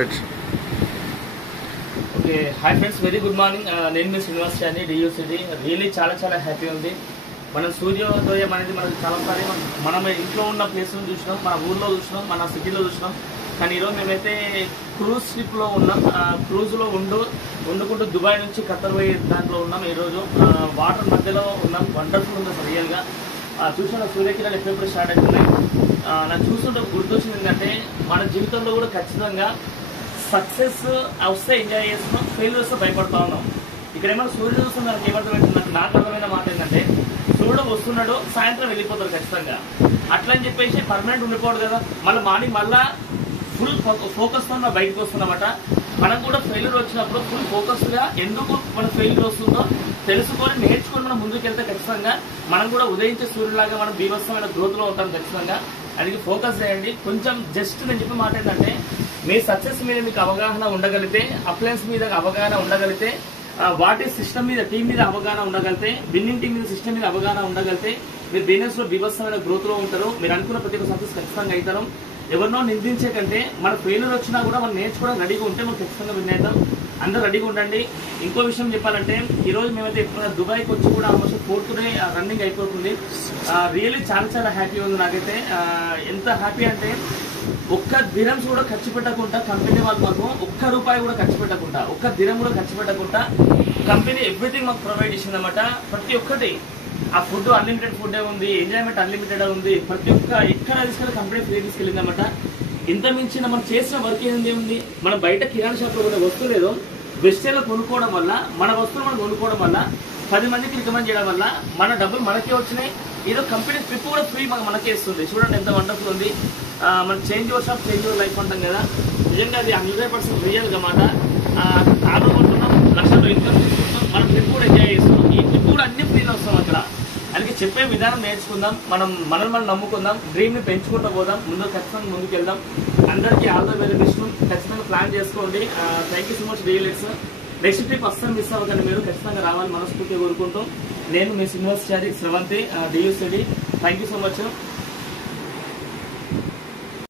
Right. Okay, hi friends, very good morning. నేను మీ Srinivas డియూసిటీ. Really చాలా చాలా హ్యాపీ ఉంది. మనం సూర్యోదయం అనేది మనకు చాలాసారి మనం ఇంట్లో ఉన్న ప్లేస్లో చూసినాం, మన ఊర్లో చూసినాం, మన సిటీలో చూసినాం. కానీ ఈరోజు మేమైతే క్రూజ్ ట్రిప్లో ఉన్నాం. క్రూజ్లో వండుకుంటూ దుబాయ్ నుంచి ఖత్తర్ పోయే దాంట్లో ఉన్నాం. ఈరోజు వాటర్ మధ్యలో ఉన్నాం. వండర్ఫుల్ ఉంది అసలు రియల్గా. చూసిన సూర్యకిరణాలు ఎప్పుడెప్పుడు స్టార్ట్ అవుతున్నాయి. నాకు చూస్తుంటే గుర్తొచ్చింది ఏంటంటే మన జీవితంలో కూడా ఖచ్చితంగా సక్సెస్ వస్తే ఎంజాయ్ చేస్తున్నాం, ఫెయిల్యూర్ వస్తే భయపడతా ఉన్నాం. ఇక్కడ ఏమైనా సూర్యుడు చూస్తే నాకు ఏమర్థమైంది, నాకు అర్థమైన మాట ఏంటంటే సూర్యుడు వస్తున్నాడు, సాయంత్రం వెళ్ళిపోతాడు ఖచ్చితంగా. అట్లా అని చెప్పేసి పర్మనెంట్ ఉండిపోవడు కదా. మళ్ళీ మార్నింగ్ మళ్ళా ఫుల్ ఫోకస్తో బయటకు వస్తున్నమాట. మనం కూడా ఫెయిల్యూర్ వచ్చినప్పుడు ఫుల్ ఫోకస్గా ఎందుకు మన ఫెయిల్యూర్ వస్తుందో తెలుసుకొని నేర్చుకొని మనం ముందుకు వెళ్తే ఖచ్చితంగా మనం కూడా ఉదయించే సూర్యులాగా మనం బీభత్సమైన గ్రోత్లో ఉంటాం ఖచ్చితంగా. అది ఫోకస్ చేయండి. కొంచెం జస్ట్ నేను చెప్పిన మాట ఏంటంటే మీ సక్సెస్ మీద మీకు అవగాహన ఉండగలిగితే, అప్లయన్స్ మీద అవగాహన ఉండగలిగితే, వాటి సిస్టమ్ మీద టీం మీద అవగాహన ఉండగలిగితే, విన్నింగ్ టీం మీద సిస్టమ్ మీద అవగాహన ఉండగలిగితే మీరు బిజినెస్ లో బీభత్సమైన గ్రోత్ లో ఉంటారు. మీరు అనుకున్న ప్రతి ఒక్క సక్సెస్ ఖచ్చితంగా అవుతారు. ఎవరినో నిందించే కంటే మన ఫెయిల్యూర్ వచ్చినా కూడా మనం నేర్చుకోవడం రెడీగా ఉంటే మనం ఖచ్చితంగా విన్ అవుతాం. అందరూ రెడీగా ఉండండి. ఇంకో విషయం చెప్పాలంటే ఈ రోజు మేమైతే దుబాయ్కి వచ్చి కూడా ఆల్మోస్ట్ 4th డే రన్నింగ్ అయిపోతుంది. రియల్లీ చాలా చాలా హ్యాపీ ఉంది నాకైతే. ఎంత హ్యాపీ అంటే ఒక్క దిరమ్స్ కూడా ఖర్చు పెట్టకుండా కంపెనీ వాళ్ళు మాకు ఒక్క రూపాయి కూడా ఖర్చు పెట్టకుండా, ఒక్క దిరం కూడా ఖర్చు పెట్టకుండా కంపెనీ ఎవ్రీథింగ్ మాకు ప్రొవైడ్ చేసింది అనమాట. ప్రతి ఒక్కటి ఆ ఫుడ్ అన్లిమిటెడ్ ఫుడ్ ఉంది, ఎంజాయ్మెంట్ అన్లిమిటెడ్ ఉంది. ప్రతి ఒక్క ఎక్కడ తీసుకెళ్ళి కంపెనీ ఫ్రీ తీసుకెళ్ళింది అనమాట. ఇంత మించిన మనం చేసిన వర్క్ ఏంది, మనం బయట కిరాణా షాప్ లో కూడా వస్తువు లేదు వెజిటేబుల్ కొనుక్కోవడం వల్ల, మన వస్తువులు మనం కొనుక్కోవడం వల్ల, 10 మందికి రికమెండ్ చేయడం వల్ల మన డబ్బులు మనకే వచ్చినాయి. ఏదో కంపెనీ ట్రిప్ కూడా ఫ్రీ మనకే ఇస్తుంది. చూడండి ఎంత వండర్ఫుల్ ఉంది. మన change your shop change your life అంటాం కదా, నిజంగా అది 100% రియల్ అన్నమాట. కార్లు కొంటున్నాం, లక్షల్లో ఇన్కమ్ తీసుకుంటున్నాం, మనం ట్రిప్ కూడా ఎంజాయ్ చేస్తున్నాం. ఈ ట్రిప్ కూడా అన్ని ఫ్రీగా వస్తాం అక్కడ. అందుకే చెప్పే విధానం నేర్చుకుందాం, మనల్ని మనం నమ్ముకుందాం, డ్రీమ్ ని పెంచుకుంటూ పోదాం, ఖచ్చితంగా ముందుకు వెళ్దాం. అందరికీ ఆల్ ద వెరీ బెస్ట్. ఖచ్చితంగా ప్లాన్ చేసుకోండి. Thank you so much reels. Next trip అస్సలు మిస్ అవ్వకండి, మీరు ఖచ్చితంగా రావాలి మనస్ఫూర్తిగా కోరుకుంటాం. నేను మీ శ్రీనివాస్ శ్రవంతి డియూసిటీ. థ్యాంక్ యూ సో మచ్.